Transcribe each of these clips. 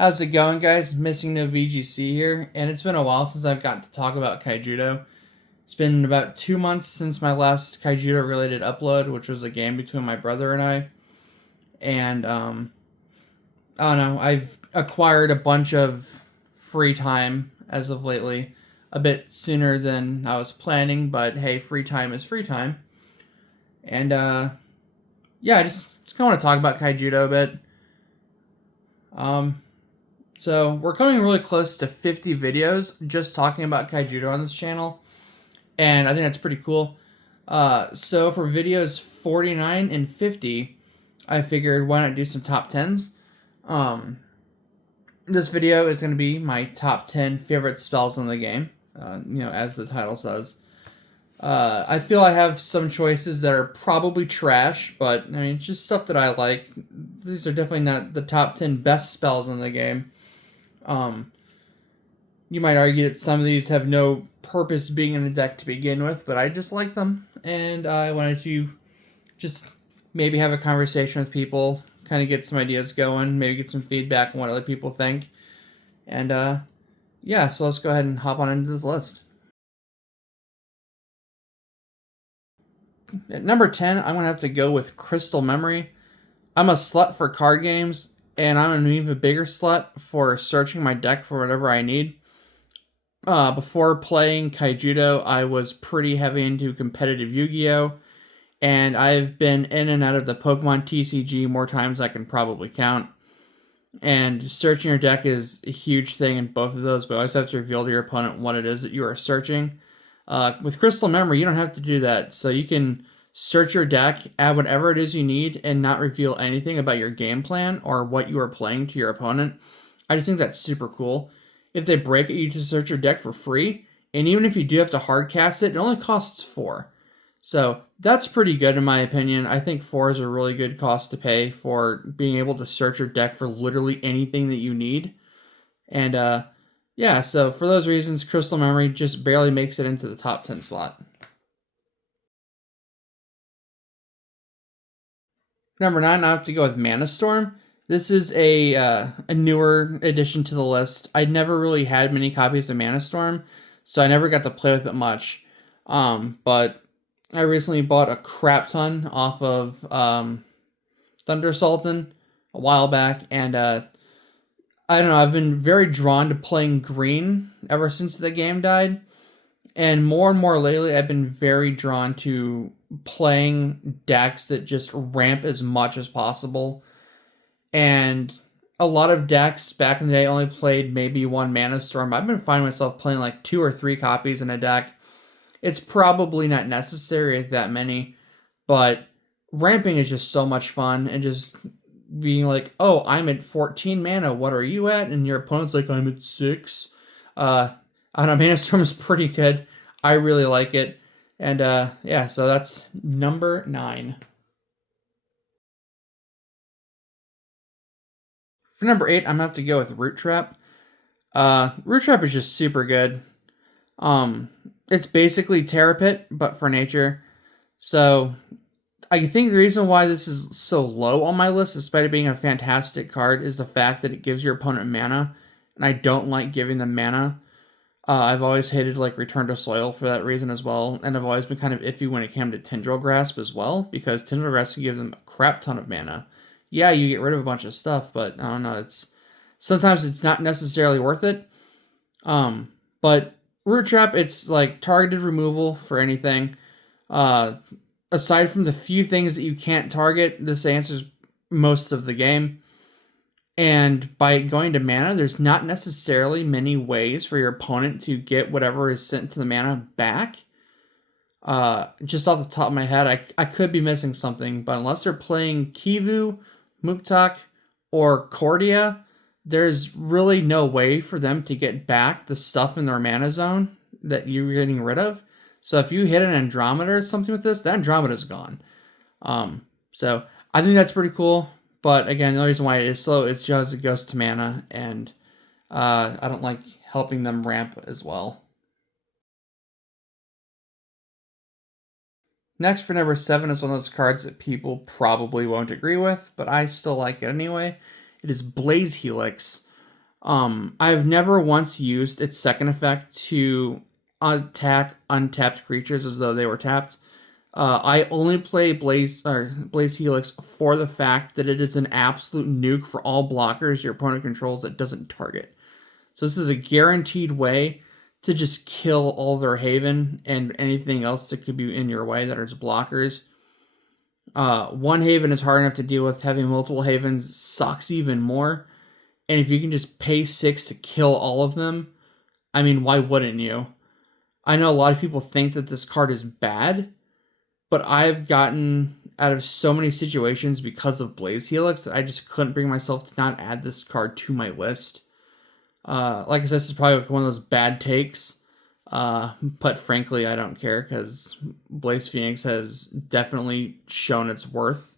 How's it going, guys? Missing no VGC here, and it's been a while since I've gotten to talk about Kaijudo. It's been about 2 months since my last Kaijudo related upload, which was a game between my brother and I. And I don't know, I've acquired a bunch of free time as of lately, a bit sooner than I was planning, but hey, free time is free time. And yeah, I just kind of want to talk about Kaijudo a bit. So we're coming really close to 50 videos just talking about Kaijudo on this channel, and I think that's pretty cool. So for videos 49 and 50, I figured why not do some top 10s. This video is going to be my top 10 favorite spells in the game, as the title says. I feel I have some choices that are probably trash, but I mean, it's just stuff that I like. These are definitely not the top 10 best spells in the game. You might argue that some of these have no purpose being in the deck to begin with, but I just like them, and I wanted to just maybe have a conversation with people, kind of get some ideas going, maybe get some feedback on what other people think, and yeah, so let's go ahead and hop on into this list. At number 10, I'm going to have to go with Crystal Memory. I'm a slut for card games, and I'm an even bigger slut for searching my deck for whatever I need. Before playing Kaijudo, I was pretty heavy into competitive Yu-Gi-Oh! And I've been in and out of the Pokemon TCG more times than I can probably count. And searching your deck is a huge thing in both of those, but you always have to reveal to your opponent what it is that you are searching. With Crystal Memory, you don't have to do that, so you can search your deck, add whatever it is you need, and not reveal anything about your game plan or what you are playing to your opponent. I just think that's super cool. If they break it, you just search your deck for free, and even if you do have to hardcast it, it only costs 4. So that's pretty good in my opinion. I think 4 is a really good cost to pay for being able to search your deck for literally anything that you need. And yeah, so for those reasons, Crystal Memory just barely makes it into the top 10 slot. Number 9, I have to go with Mana Storm. This is a newer addition to the list. I never really had many copies of Mana Storm, so I never got to play with it much. But I recently bought a crap ton off of Thunder Sultan a while back, and I don't know, I've been very drawn to playing green ever since the game died. And more lately, I've been very drawn to playing decks that just ramp as much as possible. And a lot of decks back in the day only played maybe one Mana Storm. I've been finding myself playing like 2 or 3 copies in a deck. It's probably not necessary at that many, but ramping is just so much fun, and just being like, oh, I'm at 14 mana, what are you at? And your opponent's like, I'm at 6. I don't know, Mana Storm is pretty good. I really like it. And yeah, so that's number 9. For number 8, I'm gonna have to go with Root Trap. Root Trap is just super good. It's basically Terra Pit, but for nature. So I think the reason why this is so low on my list, despite it being a fantastic card, is the fact that it gives your opponent mana, and I don't like giving them mana. I've always hated like Return to Soil for that reason as well, and I've always been kind of iffy when it came to Tendril Grasp as well, because Tendril Grasp can give them a crap ton of mana. Yeah, you get rid of a bunch of stuff, but I don't know, sometimes it's not necessarily worth it. But Root Trap, it's like targeted removal for anything. Aside from the few things that you can't target, this answers most of the game. And by going to mana, there's not necessarily many ways for your opponent to get whatever is sent to the mana back. Just off the top of my head, I could be missing something, but unless they're playing Kivu, Muktak, or Cordia, there's really no way for them to get back the stuff in their mana zone that you're getting rid of. So if you hit an Andromeda or something with this, that Andromeda's gone. So I think that's pretty cool. But again, the only reason why it is slow is because it goes to mana, and I don't like helping them ramp as well. Next, for number 7, is one of those cards that people probably won't agree with, but I still like it anyway. It is Blaze Helix. I've never once used its second effect to attack untapped creatures as though they were tapped. I only play Blaze Helix for the fact that it is an absolute nuke for all blockers your opponent controls that doesn't target. So this is a guaranteed way to just kill all their Haven and anything else that could be in your way that is blockers. One Haven is hard enough to deal with. Having multiple Havens sucks even more. And if you can just pay 6 to kill all of them, I mean, why wouldn't you? I know a lot of people think that this card is bad, but I've gotten out of so many situations because of Blaze Helix that I just couldn't bring myself to not add this card to my list. Like I said, this is probably one of those bad takes. But frankly, I don't care because Blaze Phoenix has definitely shown its worth.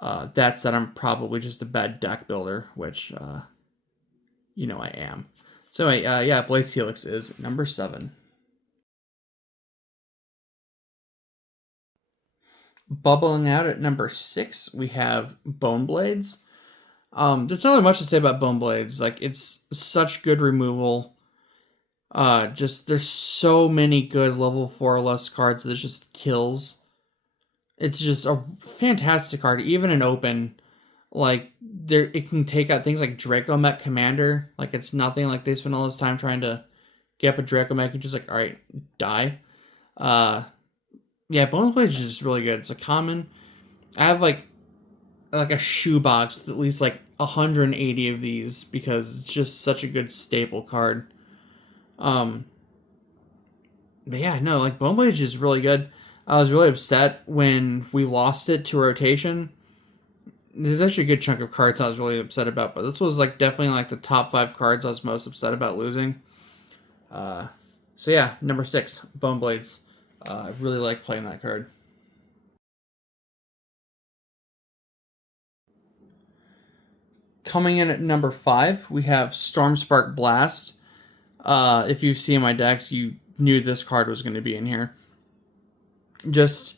That said, I'm probably just a bad deck builder, which, you know I am. So, yeah, Blaze Helix is number 7. Bubbling out at number 6, we have Bone Blades. There's not really much to say about Bone Blades. Like, it's such good removal. Just there's so many good level 4 or less cards that just kills. It's just a fantastic card, even in open. Like there, it can take out things like Dracomech Commander. Like it's nothing. Like they spend all this time trying to get up a Dracomech and just like, all right, die. Uh, yeah, Bone Blade is just really good. It's a common. I have like a shoebox with at least like 180 of these because it's just such a good staple card. Um, but yeah, no, like Bone Blade is really good. I was really upset when we lost it to rotation. There's actually a good chunk of cards I was really upset about, but this was like definitely like the top 5 cards I was most upset about losing. Uh, so yeah, number 6, Bone Blades. I really like playing that card. Coming in at number 5, we have Stormspark Blast. If you've seen my decks, you knew this card was going to be in here. Just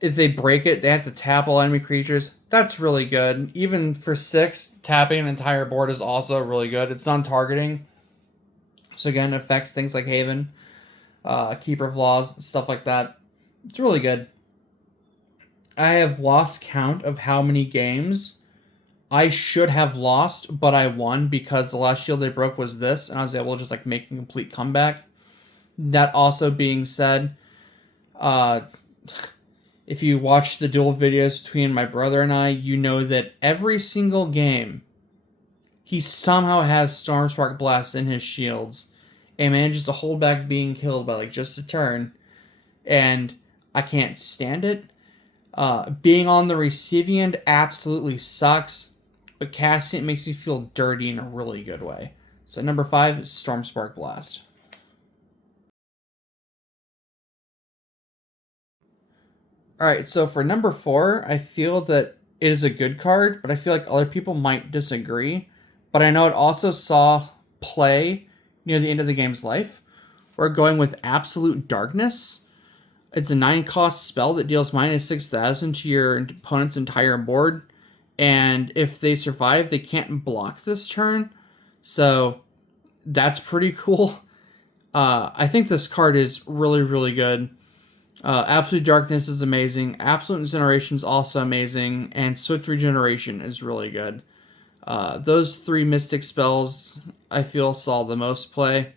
if they break it, they have to tap all enemy creatures. That's really good. Even for 6, tapping an entire board is also really good. It's non-targeting. So again, it affects things like Haven, Keeper of Laws, stuff like that. It's really good. I have lost count of how many games I should have lost, but I won because the last shield they broke was this, and I was able to just like make a complete comeback. That also being said, uh, if you watch the duel videos between my brother and I, you know that every single game, he somehow has Stormspark Blast in his shields and manages to hold back being killed by like just a turn. And I can't stand it. Being on the receiving end absolutely sucks, but casting it makes you feel dirty in a really good way. So number 5 is Stormspark Blast. Alright, so for number 4, I feel that it is a good card, but I feel like other people might disagree. But I know it also saw play near the end of the game's life. We're going with Absolute Darkness. It's a 9-cost spell that deals minus 6,000 to your opponent's entire board. And if they survive, they can't block this turn. So that's pretty cool. I think this card is really, really good. Absolute Darkness is amazing. Absolute Incineration is also amazing. And Swift Regeneration is really good. Those 3 Mystic spells, I feel, saw the most play.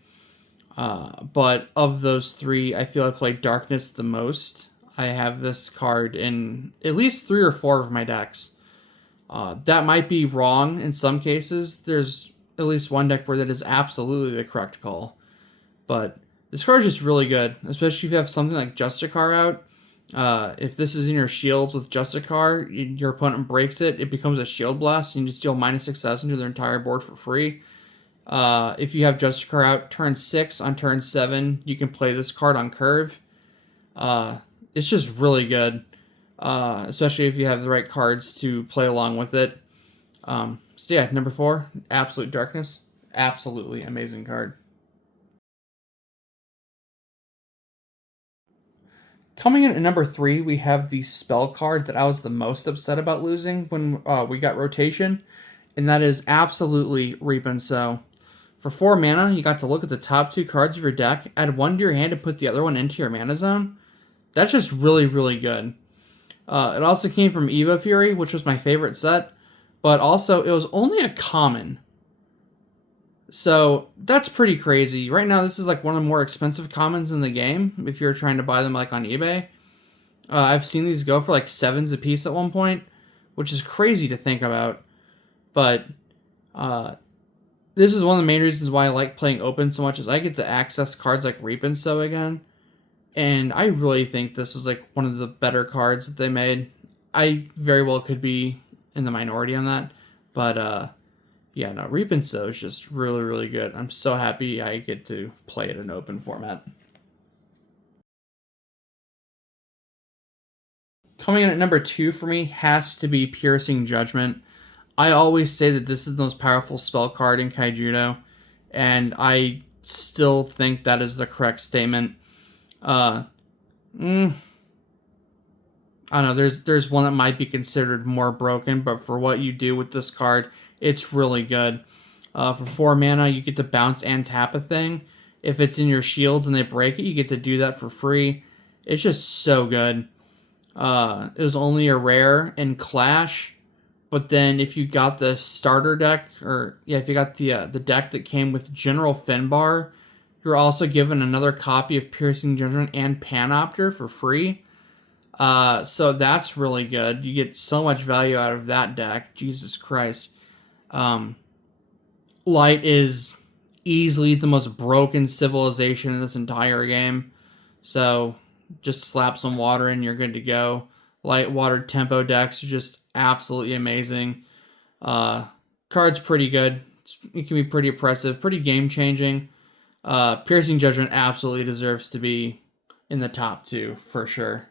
But of those 3, I feel I played Darkness the most. I have this card in at least 3 or 4 of my decks. That might be wrong in some cases. There's at least one deck where that is absolutely the correct call. But this card is just really good, especially if you have something like Justicar out. If this is in your shields with Justicar, your opponent breaks it, it becomes a shield blast, and you just deal minus 6,000 to their entire board for free. If you have Justicar out turn 6, on turn 7, you can play this card on curve. It's just really good, especially if you have the right cards to play along with it. So yeah, number 4, Absolute Darkness. Absolutely amazing card. Coming in at number 3, we have the spell card that I was the most upset about losing when we got rotation. and that is absolutely Reap and Sow. For 4 mana, you got to look at the top 2 cards of your deck, add one to your hand, and put the other one into your mana zone. That's just really, really good. It also came from Evo Fury, which was my favorite set, but also it was only a common. So that's pretty crazy. Right now, this is like one of the more expensive commons in the game if you're trying to buy them like on eBay. I've seen these go for like 7s a piece at one point, which is crazy to think about. But this is one of the main reasons why I like playing open so much, is I get to access cards like Reap and Sow again. And I really think this was like one of the better cards that they made. I very well could be in the minority on that. But yeah, no, Reap and Sow is just really, really good. I'm so happy I get to play it in open format. Coming in at number 2 for me has to be Piercing Judgment. I always say that this is the most powerful spell card in Kaijudo, and I still think that is the correct statement. I don't know, there's one that might be considered more broken, but for what you do with this card, it's really good. For 4 mana, you get to bounce and tap a thing. If it's in your shields and they break it, you get to do that for free. It's just so good. It was only a rare in Clash, but then if you got the starter deck, or yeah, if you got the deck that came with General Finbar, you're also given another copy of Piercing Judgment and Panopter for free. So that's really good. You get so much value out of that deck. Jesus Christ. Light is easily the most broken civilization in this entire game. So just slap some water and you're good to go. Light water tempo decks are just absolutely amazing. Card's pretty good. It can be pretty oppressive, pretty game changing. Piercing Judgment absolutely deserves to be in the top 2 for sure.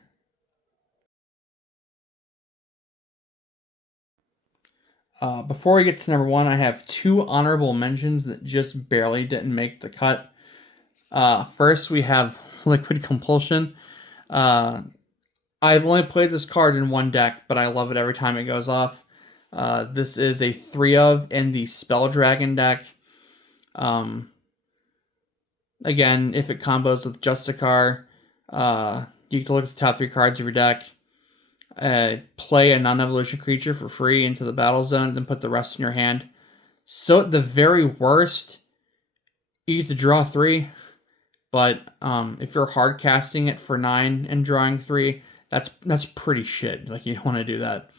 Before we get to number 1, I have 2 honorable mentions that just barely didn't make the cut. First, we have Liquid Compulsion. I've only played this card in one deck, but I love it every time it goes off. This is a 3 of in the Spell Dragon deck. Again, if it combos with Justicar, you get to look at the top 3 cards of your deck. Play a non-evolution creature for free into the battle zone, then put the rest in your hand. So at the very worst, you get to draw 3, but if you're hard casting it for 9 and drawing 3, that's pretty shit. Like, you don't want to do that.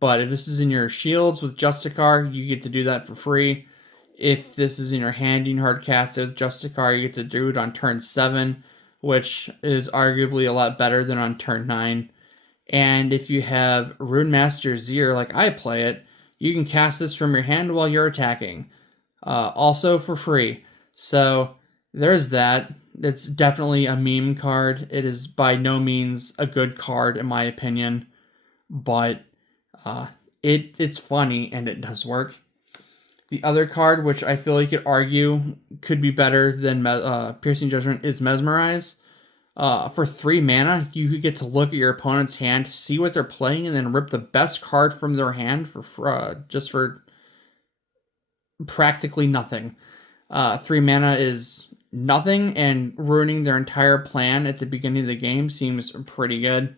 But if this is in your shields with Justicar, you get to do that for free. If this is in your hand and hard cast it with Justicar, you get to do it on turn 7, which is arguably a lot better than on turn 9. And if you have Runemaster Zir, like I play it, you can cast this from your hand while you're attacking. Also for free. So there's that. It's definitely a meme card. It is by no means a good card in my opinion. But it's funny and it does work. The other card, which I feel like you could argue could be better than Piercing Judgment, is Mesmerize. For 3 mana, you get to look at your opponent's hand, see what they're playing, and then rip the best card from their hand for just for practically nothing. 3 mana is nothing, and ruining their entire plan at the beginning of the game seems pretty good.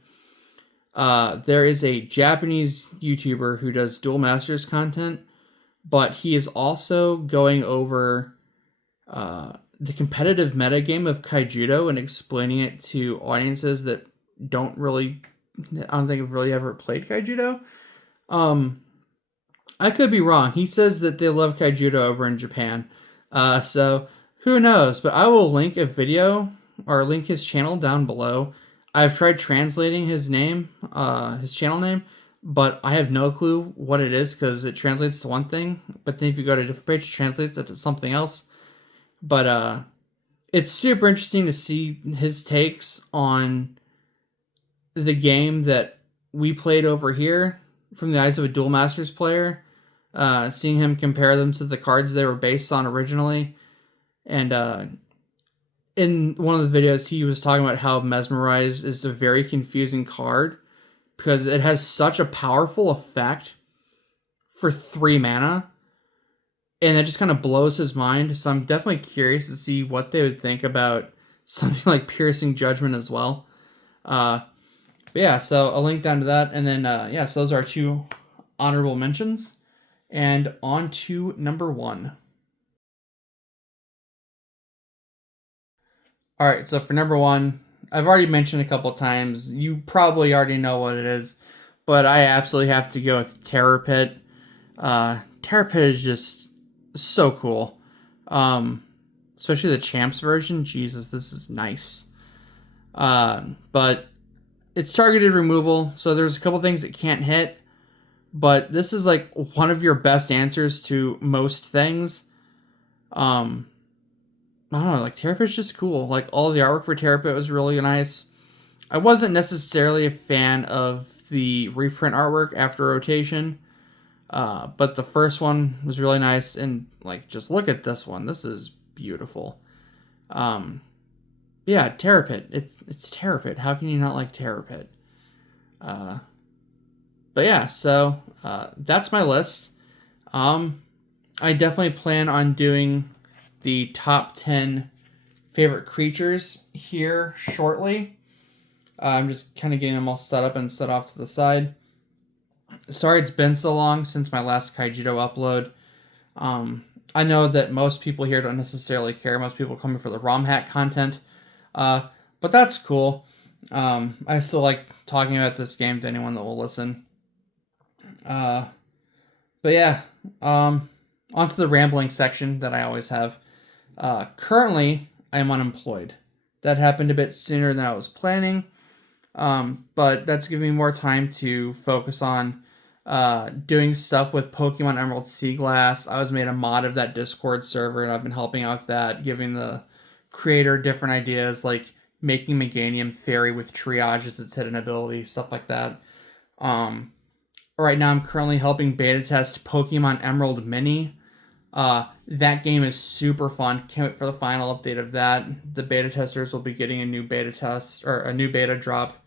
There is a Japanese YouTuber who does Duel Masters content, but he is also going over the competitive metagame of Kaijudo and explaining it to audiences that I don't think have really ever played Kaijudo. I could be wrong. He says that they love Kaijudo over in Japan. So who knows? But I will link a video or link his channel down below. I've tried translating his name, his channel name, but I have no clue what it is because it translates to one thing. But then if you go to a different page, it translates it to something else. But it's super interesting to see his takes on the game that we played over here from the eyes of a Duel Masters player. Seeing him compare them to the cards they were based on originally. And in one of the videos, he was talking about how Mesmerize is a very confusing card because it has such a powerful effect for 3 mana. And it just kind of blows his mind. So I'm definitely curious to see what they would think about something like Piercing Judgment as well. But yeah, so a link down to that. And then, yeah, so those are our 2 honorable mentions. And on to number 1. All right, so for number 1, I've already mentioned a couple times. You probably already know what it is, but I absolutely have to go with Terror Pit. Terror Pit is just so cool. Especially the Champs version. Jesus, this is nice. But it's targeted removal, so there's a couple things it can't hit. But this is like one of your best answers to most things. I don't know, like Terror Pit's just cool. Like all the artwork for Terror Pit was really nice. I wasn't necessarily a fan of the reprint artwork after rotation. But the first one was really nice, and like just look at this one. This is beautiful. Yeah, Terror Pit. It's Terror Pit. How can you not like Terror Pit? But yeah, so that's my list. I definitely plan on doing the top 10 favorite creatures here shortly. I'm just kind of getting them all set up and set off to the side. Sorry it's been so long since my last Kaijudo upload. I know that most people here don't necessarily care. Most people come for the ROM hack content. But that's cool. I still like talking about this game to anyone that will listen. But yeah, onto the rambling section that I always have. Currently, I am unemployed. That happened a bit sooner than I was planning. But that's giving me more time to focus on doing stuff with Pokemon Emerald Sea Glass. I was made a mod of that Discord server, and I've been helping out with that, giving the creator different ideas, like making Meganium Fairy with Triage as its hidden ability, stuff like that. Right now I'm currently helping beta test Pokemon Emerald Mini. That game is super fun. Can't wait for the final update of that. The beta testers will be getting a new beta test, or a new beta drop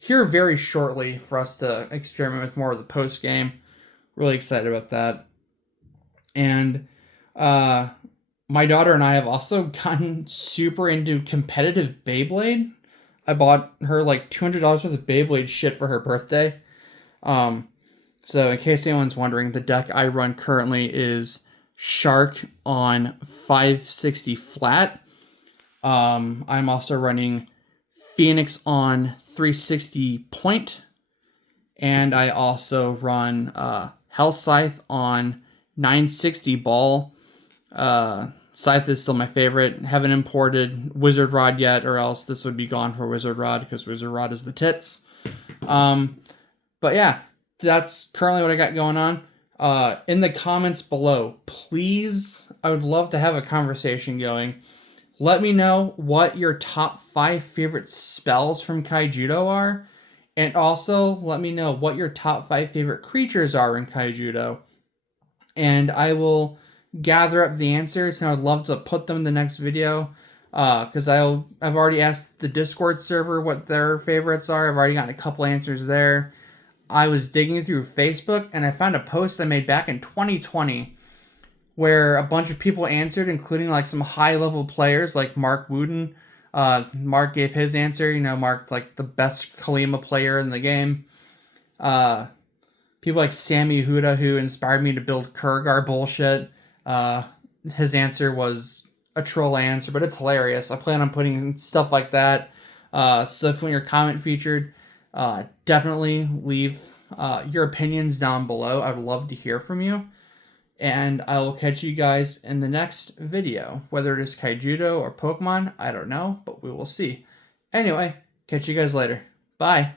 here very shortly for us to experiment with more of the post game. Really excited about that. And my daughter and I have also gotten super into competitive Beyblade. I bought her like $200 worth of Beyblade shit for her birthday. So in case anyone's wondering, the deck I run currently is Shark on 560 flat. I'm also running Phoenix on 360 point, and I also run Hell Scythe on 960 ball. Scythe is still my favorite. Haven't imported Wizard Rod yet, or else this would be gone for Wizard Rod, because Wizard Rod is the tits. But yeah, that's currently what I got going on. In the comments below, please, I would love to have a conversation going. Let me know what your top 5 favorite spells from Kaijudo are, and also let me know what your top 5 favorite creatures are in Kaijudo, and I will gather up the answers, and I would love to put them in the next video, because I've already asked the Discord server what their favorites are. I've already gotten a couple answers there. I was digging through Facebook, and I found a post I made back in 2020 where a bunch of people answered, including like some high-level players like Mark Wooden. Mark gave his answer. You know, Mark's like the best Kalima player in the game. People like Sammy Huda, who inspired me to build Kurgar bullshit. His answer was a troll answer, but it's hilarious. I plan on putting stuff like that. So if you want your comment featured, definitely leave your opinions down below. I would love to hear from you. And I will catch you guys in the next video. Whether it is Kaijudo or Pokemon, I don't know, but we will see. Anyway, catch you guys later. Bye.